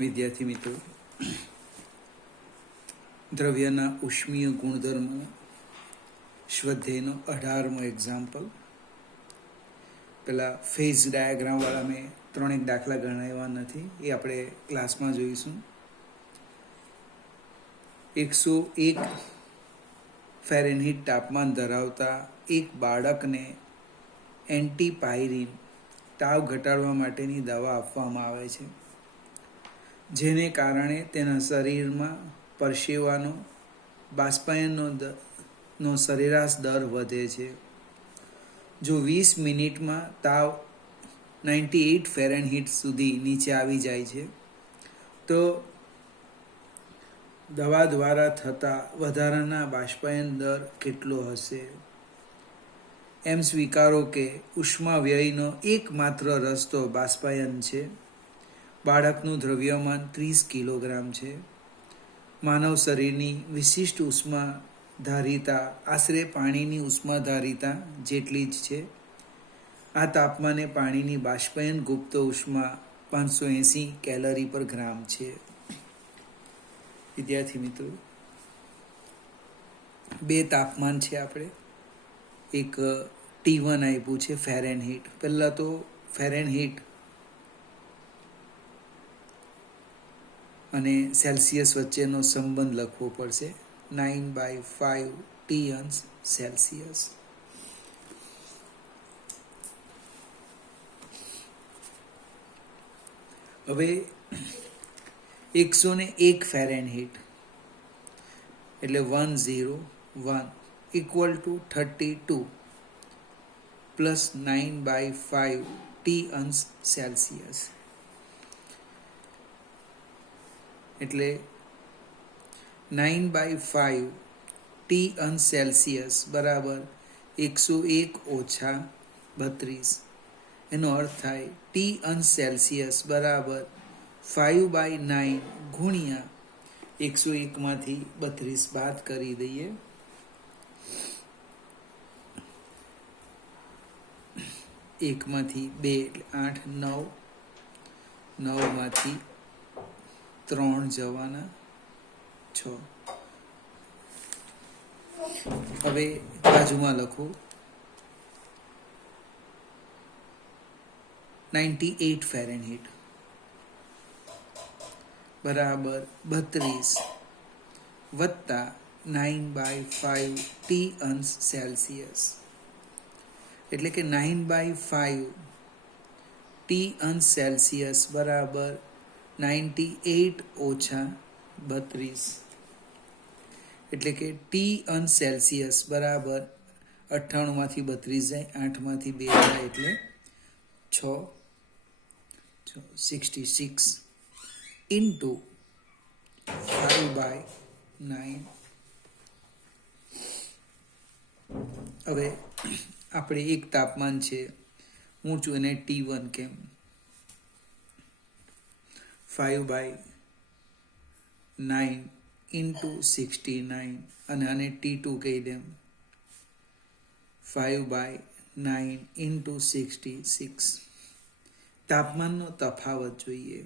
વિદ્યાર્થી મિત્રો, દ્રવ્યના ઉષ્મીય ગુણધર્મો સ્વાધ્યાયનો 18મો એક્ઝામ્પલ. પેલા ફેઝ ડાયાગ્રામવાળા મેં 3 દાખલા ગણાવ્યા નથી, એ આપણે ક્લાસમાં જોઈશું. 101 ફેરેનહીટ તાપમાન ધરાવતા એક બાળકને એન્ટીપાયરીન તાવ ઘટાડવા માટેની દવા આપવામાં આવે છે, જેને કારણે તેના શરીરમાં પરસેવાનો બાષ્પાયનનો સરેરાશ દર વધે છે. જો 20 મિનિટમાં તાવ 98 ફેરેનહીટ સુધી નીચે આવી જાય છે તો દવા દ્વારા થતા વધારાના બાષ્પાયન દર કેટલો હશે? એમ સ્વીકારો કે ઉષ્મા વ્યયનો એકમાત્ર રસ્તો બાષ્પાયન છે. બાળકનું દ્રવ્યમાન 30 કિલોગ્રામ છે. માનવ શરીરની વિશિષ્ટ ઉષ્મા ધારિતા આશરે પાણીની ઉષ્મા ધારિતા જેટલી જ છે. આ તાપમાને પાણીની બાષ્પાયન ગુપ્ત ઉષ્મા 580 કેલરી પર ગ્રામ છે. વિદ્યાર્થી મિત્રો, 2 તાપમાન છે આપણે. એક T1 આપ્યું છે ફેરેનહીટ. પહેલાં તો ફેરેનહીટ અને સેલ્સિયસ વચ્ચેનો સંબંધ લખવો પડશે. 9/5 T સેલ્સિયસ. હવે 101 ફેરેનહીટ એટલે 101 equal to 32 plus 9/5 T Celsius એટલે 9/5 T સેલ્સિયસ બરાબર 101 ઓછા 32. એનો અર્થ થાય T સેલ્સિયસ બરાબર 5/9 ગુણ્યા 101માંથી 32 બાદ કરી દઈએ. 1માંથી 2 એટલે 8, 9, 9માંથી 3 જવાના 6. હવે બાજુમાં લખું 98 ફેરેનહીટ બરાબર 32 વત્તા 9/5 T સેલ્સિયસ એટલે કે 9/5 T સેલ્સિયસ બરાબર 98 ઓછા 32 એટલે કે T સેલ્સિયસ બરાબર 98માંથી 32 જાય, 8માંથી 2 જાય એટલે 6, 66 ઇન્ટુ 5/9. હવે આપણે એક તાપમાન છે, હું છું એને T1 કેમ, 5/9 ઇન્ટુ 69 અને આને T2 કહી દેમ 5/9 ઇન્ટુ 66. તાપમાનનો તફાવત જોઈએ.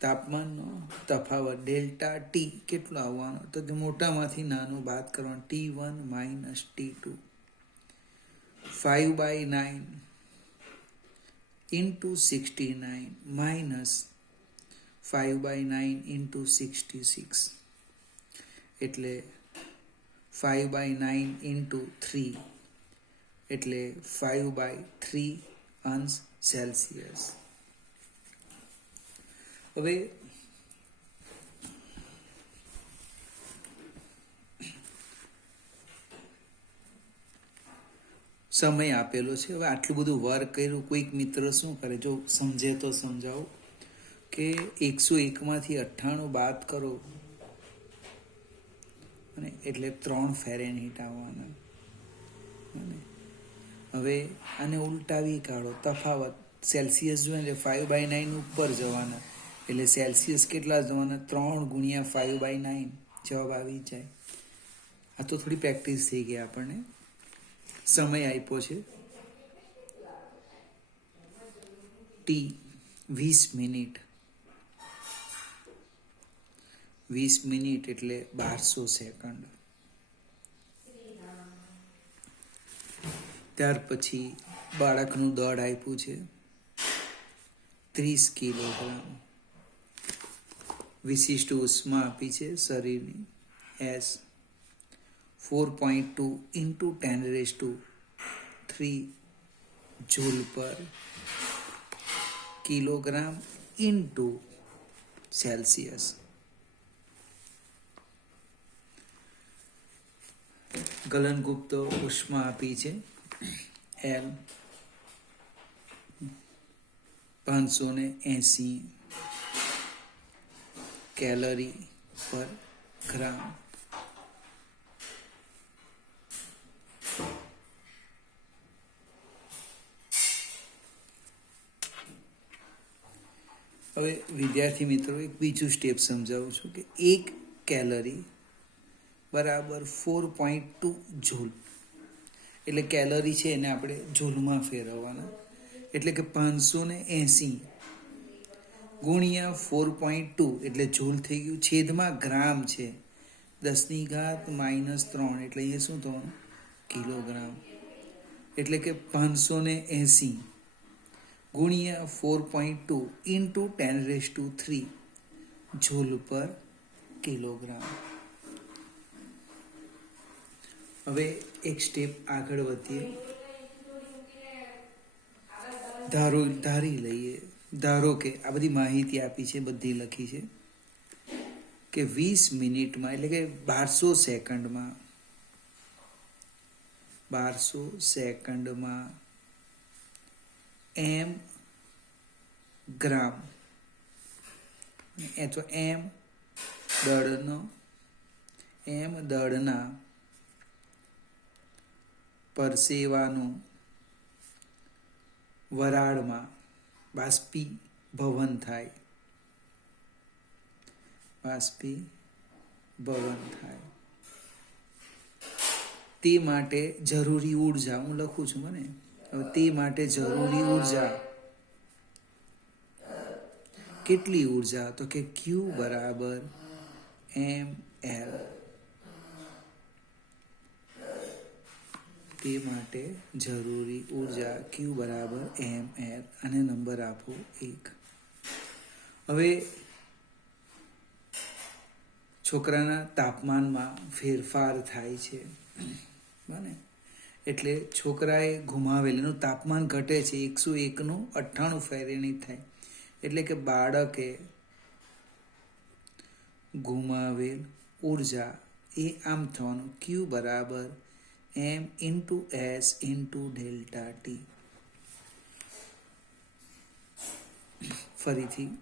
તાપમાનનો તફાવત ડેલ્ટા ટી કેટલો આવવાનો? તો કે મોટામાંથી નાનું બાદ કરવાનું, T1 minus T2. 5/9 into 69 minus 5/9 into 66 એટલે 5/9 ઇન્ટુ 3 એટલે 5/3 અંશ સેલ્સિયસ. હવે સમય આપેલો છે. હવે આટલું બધું વર્ક કર્યું, કોઈક મિત્ર શું કરે, જો સમજે તો સમજાવો કે 101માંથી 98 બાદ કરો અને એટલે 3 ફેરેનહીટ આવવાના. હવે આને ઉલટાવી કાઢો, તફાવત સેલ્સિયસ જોઈએ એટલે 5/9 ઉપર જવાના એટલે સેલ્સિયસ કેટલા જવાના? 3 ગુણ્યા 5/9 જવાબ આવી જાય. આ તો થોડી પ્રેક્ટિસ થઈ ગઈ આપણને. સમય આપ્યો છે T 20 મિનિટ 20 મિનિટ એટલે 1200 સેકન્ડ. ત્યાર પછી બાળકનું દળ આપ્યું છે 30 કિલોગ્રામ. વિશિષ્ટ ઉષ્મા આપી છે શરીરની એસ 4.2 × 10⁻³ જૂલ પર કિલોગ્રામ ઇન્ટુ સેલ્સિયસ. ગલનગુપ્ત ઉષ્મા આપી છે એલ 580 કેલરી પર ગ્રામ. હવે વિદ્યાર્થી મિત્રો એક બીજું સ્ટેપ સમજાવું છું કે 1 કેલરી બરાબર 4.2 જૂલ. એટલે કેલરી છે એને આપણે જૂલમાં ફેરવવાના. એટલે કે 580 ગુણ્યા 4.2 એટલે જૂલ થઈ ગયું, છેદમાં ગ્રામ છે 10⁻³ એટલે અહીંયા શું થવાનું કિલોગ્રામ. એટલે કે 580 ગુણ્યા 4.2 × 10⁻³ જૂલ પર કિલોગ્રામ. હવે એક સ્ટેપ આગળ વધીએ. ધારી લઈએ, ધારો કે આ બધી માહિતી આપી છે, બધી લખી છે કે 20 મિનિટમાં એટલે કે 1200 સેકન્ડમાં એમ ગ્રામ અથવા એમ દળના પરસેવાનું વરાળમાં બાષ્પીભવન થાય. તે માટે જરૂરી ઉર્જા હું લખું છું મને. હવે તે માટે જરૂરી ઉર્જા કેટલી ઉર્જા? તો કે Q બરાબર mL. તે માટે જરૂરી ઉર્જા Q બરાબર mL અને નંબર આપો 1. હવે છોકરાના તાપમાનમાં ફેરફાર થાય છે બને એટલે છોકરાએ ઘુમાવેલું તાપમાન ઘટે છે 101નું 98 ફેરેનહીટ થાય. એટલે કે બાળકે ઘુમાવેલ ઉર્જા એ આમ થવાનું Q બરાબર m × S × ΔT. ફરીથી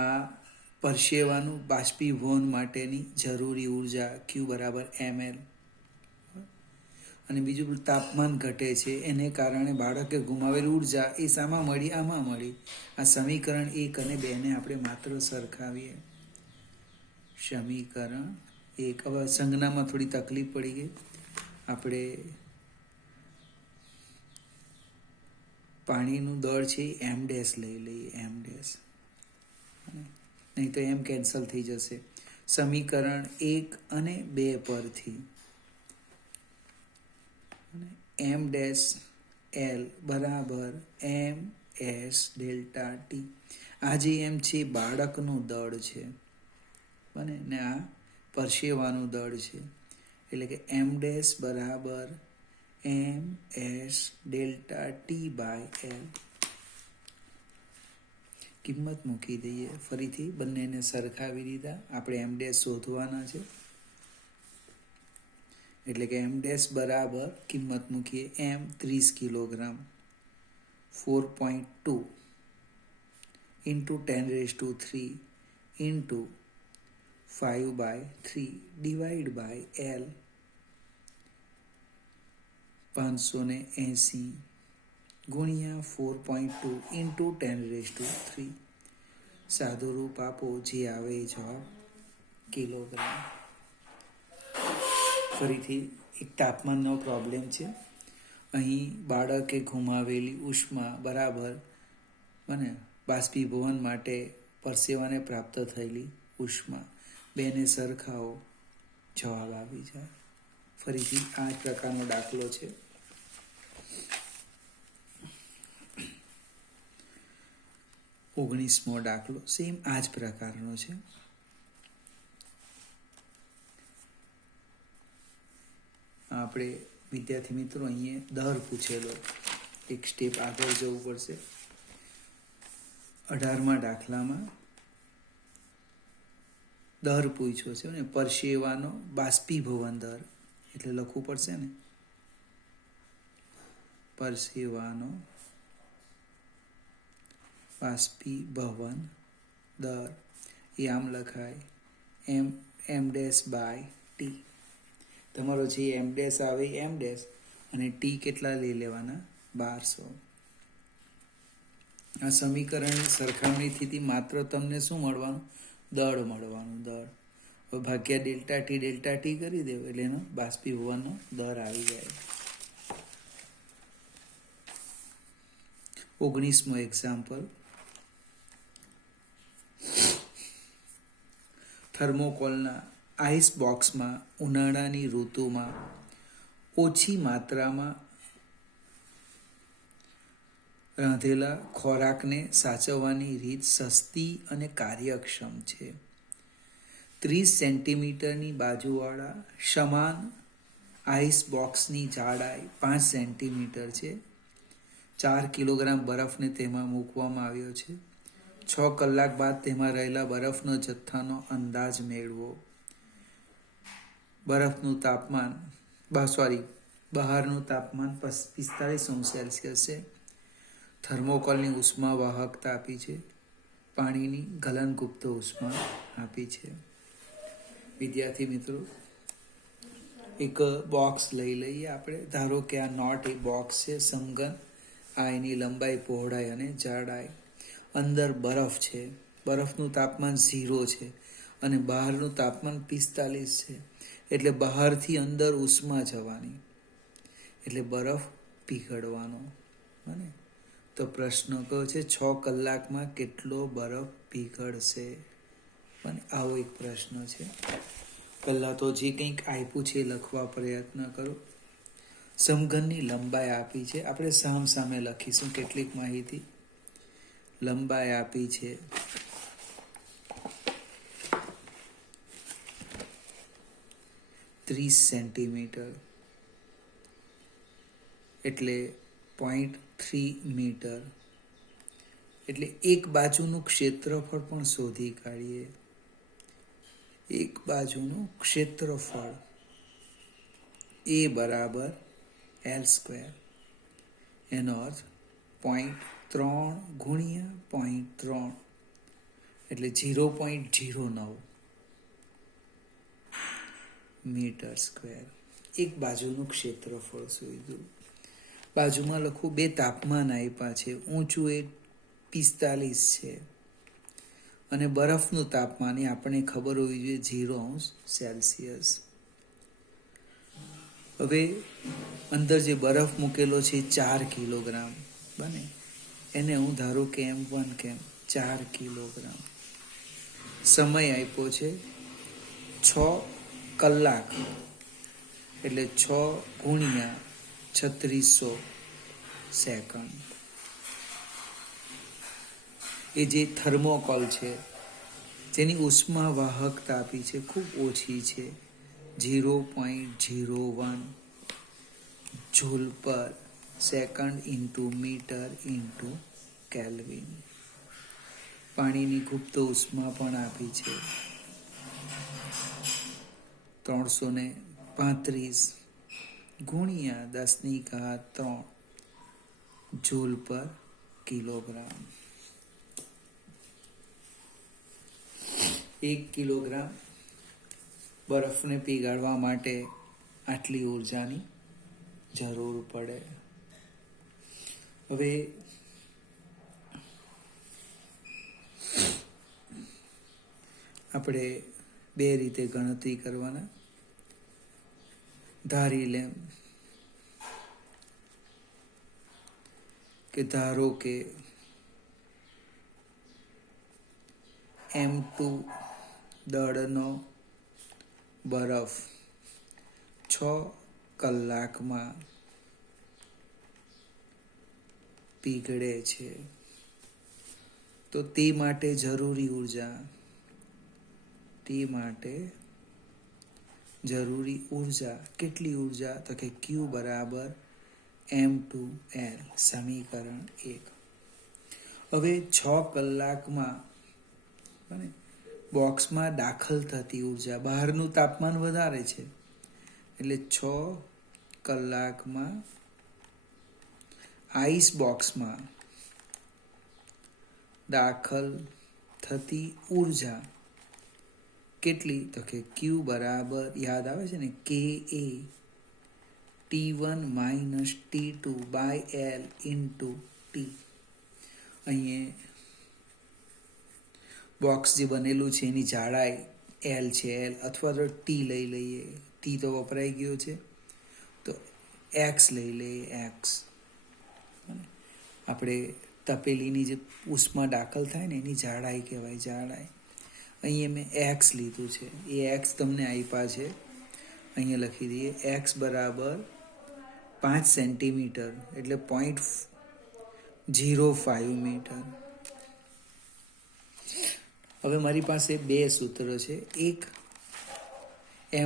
આ પરસેવાનું બાષ્પીભવન માટેની જરૂરી ઉર્જા Q બરાબર mL. અને બીજું તાપમાન ઘટે છે એને કારણે બાળકે ગુમાવેલ ઉર્જા એ શામાં મળી? આમાં મળી. આ સમીકરણ 1 અને 2 ને આપણે માત્ર સરખાવીએ. સમીકરણ 1. હવે સંજ્ઞામાં થોડી તકલીફ પડી ગઈ. આપણે પાણીનું દળ છે m' લઈ લઈએ, m'. નહીં તો એમ કેન્સલ થઈ જશે. સમીકરણ 1 અને 2 પરથી m' બરાબર ms ΔT. આ જે એમ છે બાળકનું દળ છે બને ને આ પરસેવાનું દળ છે. એટલે કે m' બરાબર ms ΔT/L. કિંમત મૂકી દઈએ. ફરીથી બંનેને સરખાવી દીધા. આપણે m' શોધવાના છે એટલે કે m' બરાબર કિંમત મૂકીએ m 30 કિલોગ્રામ 4.2 × 10⁻³ × 5/3 / L 580 ગુણ્યા 4.2 × 10⁻³ સાદું રૂપ આપો જે આવે એ જવાબ કિલોગ્રામ. ફરીથી એક તાપમાનનો પ્રોબ્લેમ છે. અહીં બાળકે ઘુમાવેલી ઉષ્મા બરાબર બને બાષ્પીભવન માટે પરસેવાને પ્રાપ્ત થયેલી ઉષ્મા. બેને સરખાઓ, જવાબ આવી જાય. ફરીથી આ જ પ્રકારનો દાખલો છે. 19મો દાખલો સેમ આ જ પ્રકારનો છે. આપણે વિદ્યાર્થી મિત્રો અહીંયા દર પૂછેલો, એક સ્ટેપ આગળ જવું પડશે. 18મા દાખલામાં દર પૂછ્યો છે ને, પરસેવાનો બાષ્પીભવન દર, એટલે લખવું પડશે ને, પરસેવાનો બાષ્પીભવન દર એ આમ લખાય એમ ડેશ બાય ટી. તમારો જે એમ ડેશ આવે એમ ડેશ અને ટી કેટલા લઈ લેવાના? 1200. આ સમીકરણની સરખામણીથી માત્ર તમને શું મળવાનું? દળ મળવાનું. દળ ભાગ્યા ડેલ્ટા ટી કરી દેવો એટલે એનો બાષ્પીભવનનો દર આવી જાય. 19મો એક્ઝામ્પલ. થર્મોકોલના આઈસ બોક્સમાં ઉનાળાની ઋતુમાં ઓછી માત્રામાં રાંધેલા ખોરાકને સાચવવાની રીત સસ્તી અને કાર્યક્ષમ છે. 30 સેન્ટીમીટરની બાજુવાળા સમાન આઈસ બોક્સની જાડાઈ 5 સેન્ટીમીટર છે. 4 કિલોગ્રામ બરફને તેમાં મૂકવામાં આવ્યો છે. 6 કલાક બાદ તેમાં રહેલા બરફનો જથ્થાનો અંદાજ મેળવો. બહારનું તાપમાન 45°C છે. થર્મોકોલની ઉષ્મા વાહકતા આપી છે. પાણીની ગલનગુપ્ત ઉષ્મા આપી છે. વિદ્યાર્થી મિત્રો, એક બોક્સ લઈ લઈએ આપણે. ધારો કે આ નોટ એ બોક્સ છે, સમઘન. આ એની લંબાઈ, પહોળાઈ અને જાડાઈ. અંદર બરફ છે. બરફનું તાપમાન 0 છે અને બહારનું તાપમાન 45 છે. એટલે બહારથી અંદર ઉષ્મા જવાની, એટલે બરફ પીગળવાનો. બને તો પ્રશ્ન કયો છે? 6 કલાકમાં કેટલો બરફ પીગળશે? અને આવો એક પ્રશ્ન છે. પહેલાં તો જે કંઈક આપ્યું છે એ લખવા પ્રયત્ન કરો. સમઘનની લંબાઈ આપી છે. આપણે સામે લખીશું કેટલીક માહિતી. લંબાઈ આપી છે 30 સેન્ટીમીટર, એટલે 0.3 મીટર. એટલે એક બાજુનું ક્ષેત્રફળ પણ શોધી કાઢીએ. એક બાજુનું ક્ષેત્રફળ એ બરાબર L². એનો અર્થ 0.3 ગુણ્યા 0.3 એટલે 0.09 મીટર સ્ક્વેર. એક બાજુનું ક્ષેત્રફળ શોધ્યું. બાજુમાં લખું, 2 તાપમાન આપ્યા છે. ઊંચું એ 45 છે અને બરફનું તાપમાન એ આપણને ખબર હોવી જોઈએ 0°C. હવે અંદર જે બરફ મૂકેલો છે 4 કિલોગ્રામ બને. એને હું ધારું કે M1 કેમ 4 કિલોગ્રામ. સમય આપ્યો છે 6 કલાક, એટલે 6 ગુણ્યા 3600 સેકન્ડ. એ જે થર્મોકોલ છે જેની ઉષ્મા વાહકતા આપી છે ખૂબ ઓછી છે, 0.01 joule per second into metre into kelvin. પાણીની ગુપ્ત ઉષ્મા પણ આપી છે 335 ગુણ્યા 10³ જૂલ પર કિલોગ્રામ. 1 કિલોગ્રામ બરફને પીગાળવા માટે આટલી ઉર્જાની જરૂર પડે. હવે આપણે 2 રીતે ગણતરી કરવાના. ધારી લે કે ધારો કે M2 દળનો બરફ 6 કલાકમાં પીગળે છે, તો તે માટે જરૂરી ઉર્જા કેટલી ઉર્જા? તો કે Q બરાબર M2L, સમીકરણ 1. હવે 6 કલાકમાં બોક્સમાં દાખલ થતી ઉર્જા, બહારનું તાપમાન વધારે છે એટલે 6 કલાકમાં આઈસ બોક્સમાં દાખલ થતી ઉર્જા કેટલી? તો કે Q બરાબર, યાદ આવે છે ને, KA T1 minus T2 by L into T. અહીંયા બોક્સ જે બનેલું છે એની જાડાઈ L છે, L અથવા તો T લઈ લઈએ, T તો વપરાઈ ગયો છે, તો X લઈ લઈએ, X. આપણે તપેલીની જે ઉષ્મા દાખલ થાય ને એની જાડાઈ કહેવાય, જાડાઈ. અહીંયા મેં X લીધું છે, એ X તમને આપ્યા છે, અહીંયા લખી દઈએ. X બરાબર 5 સેન્ટીમીટર એટલે 0.05 મીટર. હવે મારી પાસે બે સૂત્ર છે. એક,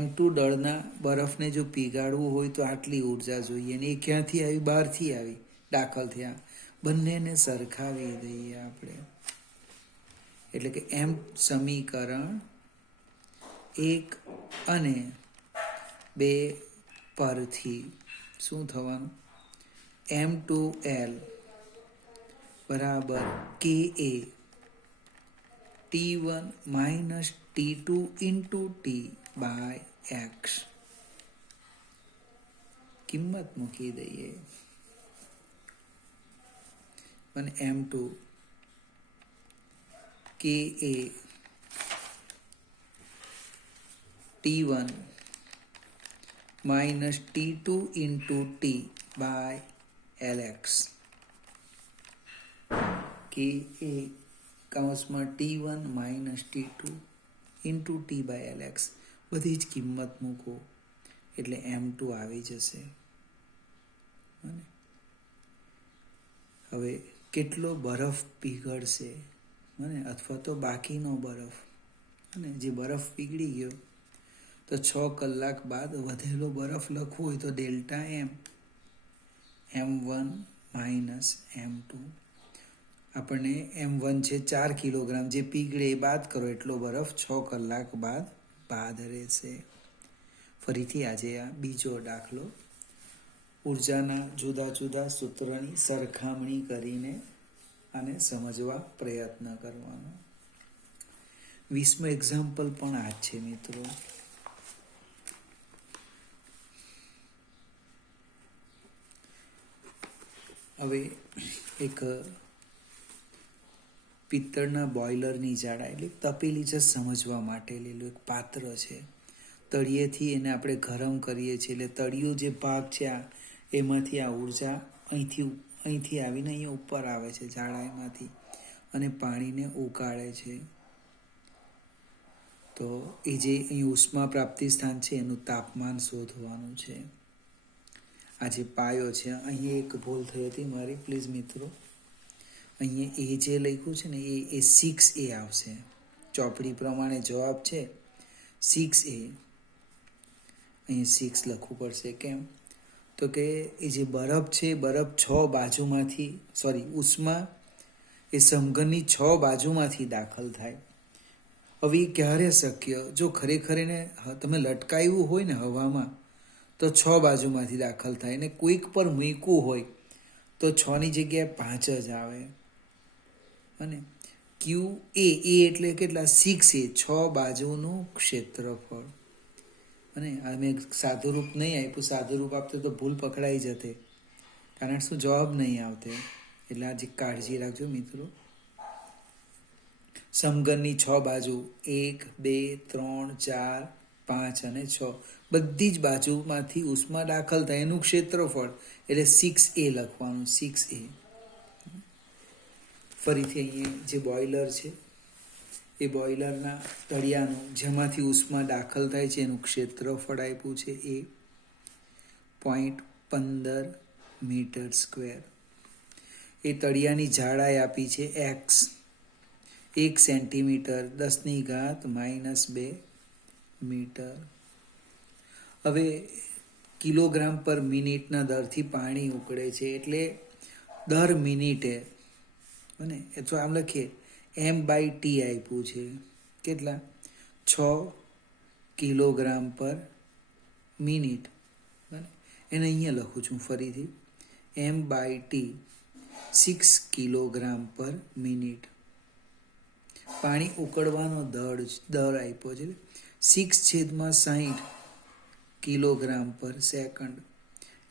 M2 દળના બરફને જો પીગાળવું હોય તો આટલી ઉર્જા જોઈએ, અને એ ક્યાંથી આવી? બહારથી આવી, દાખલ થયા. બંનેને સરખાવી દઈએ આપણે, એટલે કે સમીકરણ 1 અને 2 પરથી શું થવાનું? M2L બરાબર KA T1 minus T2 into T by X. કિંમત મૂકી દઈએ. અને M2 KA T1 minus T2 into T by LX. KA કૌંસમાં T1 minus T2 into T by LX. બધી જ કિંમત મૂકો એટલે M2 આવી જશે. હવે કેટલો બરફ પીગળશે, અથવા તો બાકીનો બરફ, જે બરફ પીગળી ગયો તો 6 કલાક બાદ વધેલો બરફ લખવો હોય તો ડેલ્ટા M1 માઇનસ M2. આપણને M1 છે 4 કિલોગ્રામ, જે પીગળે એ બાદ કરો એટલો બરફ 6 કલાક બાદ રહેશે. ફરીથી આજે આ બીજો દાખલો, ઉર્જાના જુદા જુદા સૂત્રોની સરખામણી કરીને આને સમજવા પ્રયત્ન કરવાનો. 20મું એક્ઝામ્પલ પણ આ જ છે મિત્રો. હવે એક પિત્તળના બોઇલરની જાડાઈ, એટલે તપેલી જ સમજવા માટે લેલું એક પાત્ર છે. તળિયેથી એને આપણે ગરમ કરીએ છીએ, એટલે તળિયો જે ભાગ છે એમાંથી આ ઉર્જા અહીંથી આવીને અહીંયા ઉપર આવે છે જાડાઈમાંથી, અને પાણીને ઉકાળે છે. તો એ જે અહીં ઉષ્મા પ્રાપ્તિ સ્થાન છે એનું તાપમાન શોધવાનું છે. આ જે પાયો છે, અહીં એક ભૂલ થઈ હતી મારી, પ્લીઝ મિત્રો. અહીંયા એ જે લખ્યું છે ને એ 6A આવશે. ચોપડી પ્રમાણે જવાબ છે 6A. અહીં 6 લખવું પડશે. કેમ? તો કે એ જે બરફ છે, બરફ 6 બાજુમાંથી, ઉષ્મા એ સમઘનની 6 બાજુમાંથી દાખલ થાય. હવે એ ક્યારે શક્ય? જો ખરેખર એને તમે લટકાવ્યું હોય ને હવામાં તો 6 બાજુમાંથી દાખલ થાય, ને કોઈક પર મૂક્યું હોય તો 6ની જગ્યાએ 5 જ આવે. અને QA એટલે કેટલા? 6A, 6 બાજુનું ક્ષેત્રફળ. અને આ મેં સાદુરૂપ નહીં આપ્યું, સાદુરૂપ આપતે તો ભૂલ પકડાઈ જતે, કારણ શું જવાબ નહીં આવતે. એટલે આજે કાળજી રાખજો મિત્રો. સમઘનની 6 બાજુ 1, 2, 3, 4, 5 અને 6 બધી જ બાજુમાંથી ઉષ્મા દાખલ થાય એનું ક્ષેત્રફળ, એટલે 6A લખવાનું. 6A. ફરીથી અહીંયા જે બોઇલર છે એ બોઇલરના તળિયાનું જેમાંથી ઉષ્મા દાખલ થાય છે એનું ક્ષેત્રફળ આપ્યું છે એ 0.15 મીટર સ્ક્વેર. એ તળિયાની જાડાઈ આપી છે એક્સ, 1 સેન્ટીમીટર 10⁻² મીટર. હવે કિલોગ્રામ પર મિનિટના દરથી પાણી ઉકળે છે, એટલે દર મિનિટે અને અથવા આમ લખીએ m/t આપ્યું છે. કેટલા? 6 કિલોગ્રામ પર મિનિટ. એને અહીંયા લખું છું ફરીથી, m/t 6 કિલોગ્રામ પર મિનિટ. પાણી ઉકળવાનો દર આપ્યો છે 6/60 કિલોગ્રામ પર સેકન્ડ,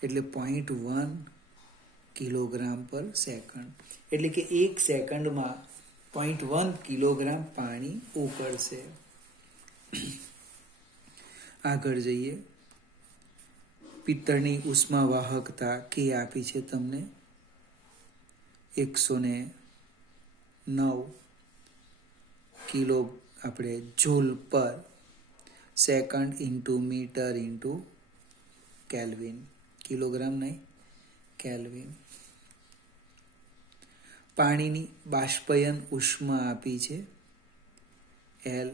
એટલે 0.1 કિલોગ્રામ પર સેકન્ડ. એટલે કે 1 સેકન્ડમાં 0.1 કિલોગ્રામ પાણી ઉકળશે. આગળ જઈએ. પિત્તળની ઉષ્મા વાહકતા કે આપી છે તમને 109 કિલો આપણે joule per second into metre into kelvin. Kilogram નહીં, કેલ્વિન. પાણીની બાષ્પયન ઉષ્મા આપી છે L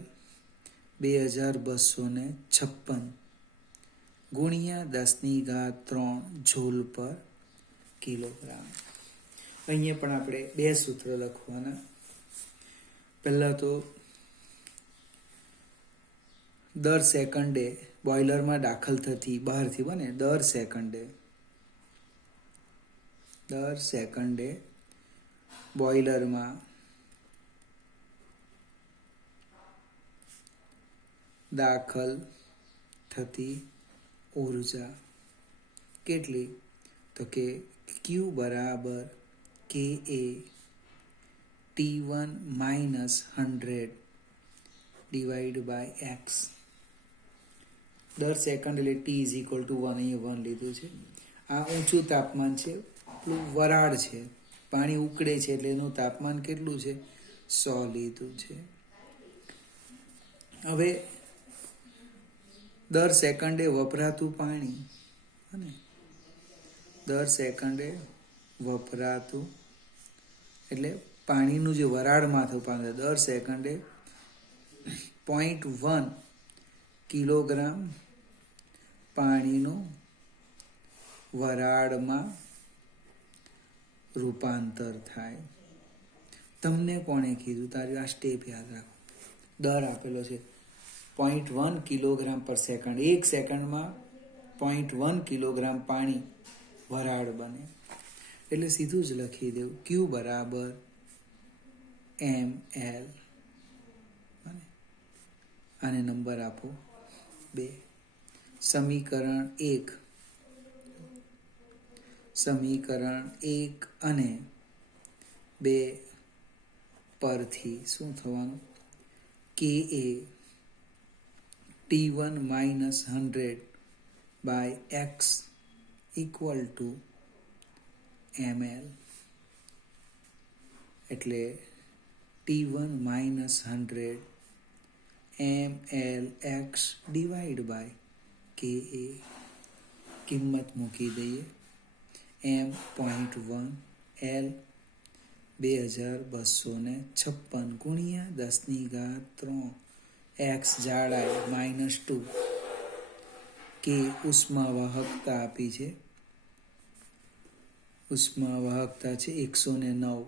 2256 ગુણ્યા 10³ જૂલ પર કિલોગ્રામ. અહીંયા પણ આપણે 2 સૂત્ર લખવાના. પહેલાં તો દર સેકન્ડે બોઇલરમાં દાખલ થતી, બહારથી બને, દર સેકન્ડે બોઇલરમાં દાખલ થતી ઉર્જા કેટલી? તો કે Q બરાબર KA T1 - 100 divide by X. દર સેકન્ડ એટલે T = 1, અહીંયા 1 લીધું છે. આ ઊંચું તાપમાન છે, પેલું વરાળ છે, પાણી ઉકળે છે, એટલે એનું તાપમાન કેટલું છે? 100 લીધું છે. હવે દર સેકન્ડે વપરાતું પાણી, અને દર સેકન્ડે વપરાતું એટલે પાણીનું જે વરાળમાં પાણી દર સેકન્ડે 0.1 કિલોગ્રામ પાણીનું વરાળમાં રૂપાંતર થાય. તમને કોણે કીધું? તારે આ સ્ટેપ યાદ રાખો. દર આપેલો છે 0.1 કિલોગ્રામ પર સેકન્ડ. 1 સેકન્ડમાં 0.1 કિલોગ્રામ પાણી વરાળ બને. એટલે સીધું જ લખી દેવું Q બરાબર ml. આને નંબર આપો 2. સમીકરણ 1 અને 2 પરથી શું થવાનું? KA T1 - 100 by X equal to ml. એટલે T1 - 100 mlx divide by KA. કિંમત મૂકી દઈએ. m 0.1 L 2256 ગુણ્યા 10³ X જાડાઈ -2 કે ઉષ્મા વાહકતા આપી છે. ઉષ્મા વાહકતા છે 109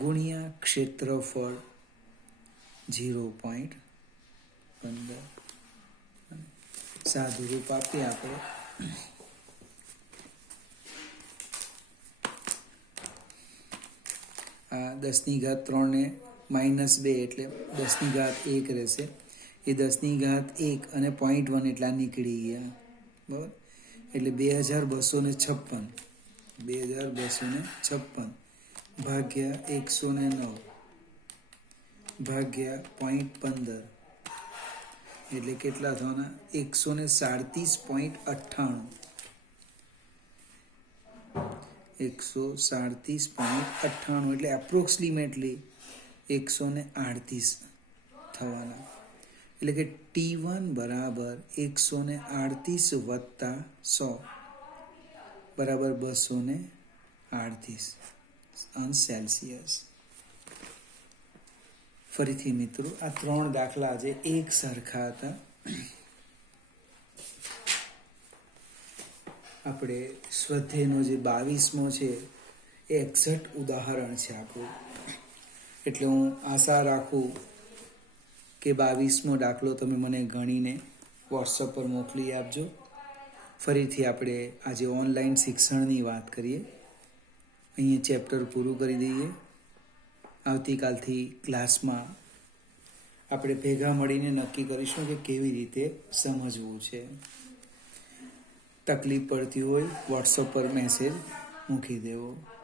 ગુણ્યા ક્ષેત્રફળ 0.15. સાદું રૂપ આપીએ આપણે. આ 10³ ને -2 એટલે 10³ રહેશે. એ 10³ અને 0.1 એટલા નીકળી ગયા, બરાબર. એટલે 2256 ભાગ્યા 109 ભાગ્યા 0.15 એટલે કેટલા થવાના? 137.98. 137.98 એટલે એપ્રોક્સિમેટલી 138 થવાના. એટલે કે T1 બરાબર 138 વત્તા 100 બરાબર 238 અંશ સેલ્સિયસ. ફરીથી મિત્રો, આ 3 દાખલા જે એક સરખા હતા. આપણે સ્વાધ્યાયનો જે 22મો છે એ એક્ઝેક્ટ ઉદાહરણ છે આપણું. એટલે હું આશા રાખું કે 22મો દાખલો તમે મને ગણીને વોટ્સઅપ પર મોકલી આપજો. ફરીથી આપણે આજે ઓનલાઈન શિક્ષણની વાત કરીએ. અહીંયા ચેપ્ટર પૂરું કરી દઈએ. આવતીકાલથી ક્લાસમાં આપણે ભેગા મળીને નક્કી કરીશું કે કેવી રીતે સમજવું છે. તકલીફ પડતી હોય વોટ્સઅપ પર મેસેજ મૂકી દેવો.